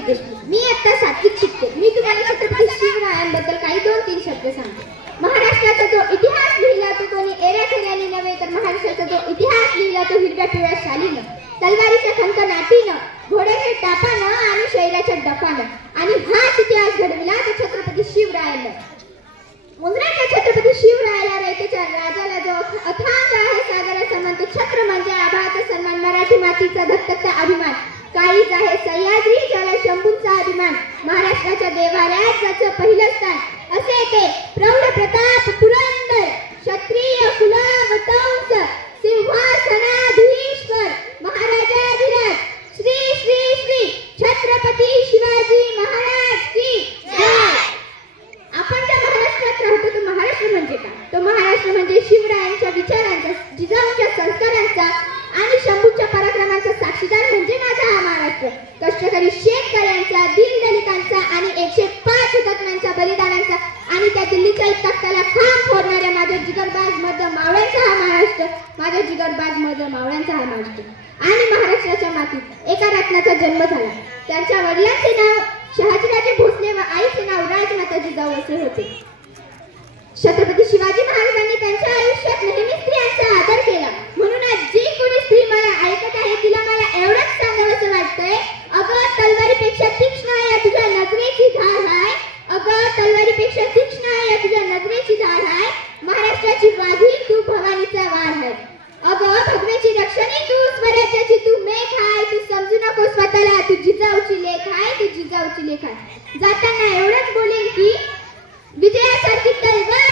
रमेश देशमुख. मी आता 7वीत शिकते. मी तुम्हाला छत्रपती शिवरायांबद्दल काही 2-3 शब्द सांगते. महाराष्ट्राचा जो इतिहास लिहिला तो कोणी एऱ्याखेऱ्याने नव्हे, तर महाराष्ट्राचा जो इतिहास लिहिला तो हिरव्या पिवळ्या शालीनं, तलवारीच्या खणखणाटीनं, घोड्याच्या टापानं आणि शैलाच्या डफानं. आणि हाच इतिहास घडविला तो छत्रपती शिवरायानं. मुंद्राच्या छत्रपती शिवरायाला रयतेच्या राजाला जो अथांग आहे सागराचा म्हणतो छत्र म्हणजे आभाळाचा सन्मान, मराठी मातीचा धगधगता अभिमान, काळीज आहे सह्याद्री ज्याला शंभूंचा अभिमान, महाराष्ट्राच्या देवालयात ज्याचं पहिलं स्थान, असे ते प्रौढ प्रताप पुरंदर क्षत्रिय कुलावतंस सिंहासनाधीश्वर महाराजाधिराज श्री श्री श्री छत्रपती शिवाजी महाराज की जय. आपण ज्या महाराष्ट्रात राहतो तो महाराष्ट्र म्हणजे काय? तो महाराष्ट्र म्हणजे शिवरायांच्या विचारांचा, जिजाऊंच्या संस्कारांचा आणि शंभूच्या पराक्रमांचा साक्षीदार म्हणजे माझा हा महाराष्ट्र. कष्टकरी शेतकऱ्यांचा, दीनदलितांचा आणि 105 हुतात्म्यांच्या बलिदानांचा आणि त्या दिल्लीच्या तख्ताला खांब फोडणाऱ्या माझ्या जिगरबाज मध मावळ्यांचा हा महाराष्ट्र. माझ्या जिगरबाज मध मावळ्यांचा हा महाराष्ट्र. आणि महाराष्ट्राच्या मातीत एका रत्नाचा जन्म झाला. त्यांच्या वडिलांचे नाव शहाजीराजे भोसले व आईचे नाव राजमाता जिजाऊ असे होते. छत्रपती शिवाजी महाराजांनी त्यांच्या आयुष्यात नेहमी स्त्रियांचा आदर केला. म्हणूनच जी कोणी स्त्री मला ऐकत आहे तिला मला एवढंच सांगावंसं वाटतंय, अगं तलवारीपेक्षा तीक्ष्ण आहे तुझ्या नजरेची धार आहे, अगं तलवारीपेक्षा तीक्ष्ण आहे तुझ्या नजरेची धार आहे, महाराष्ट्राची वाघी तू भवानीचा वार आहे, अगं भगवेची रक्षणी तू स्वराज्याची तू मेघ आहे, तू समजू नको स्वतःला तू जिजाऊची लेख आहे, तू जिजाऊची लेख आहे. जाताना एवढंच बोलेन की विजयासारखी तलवार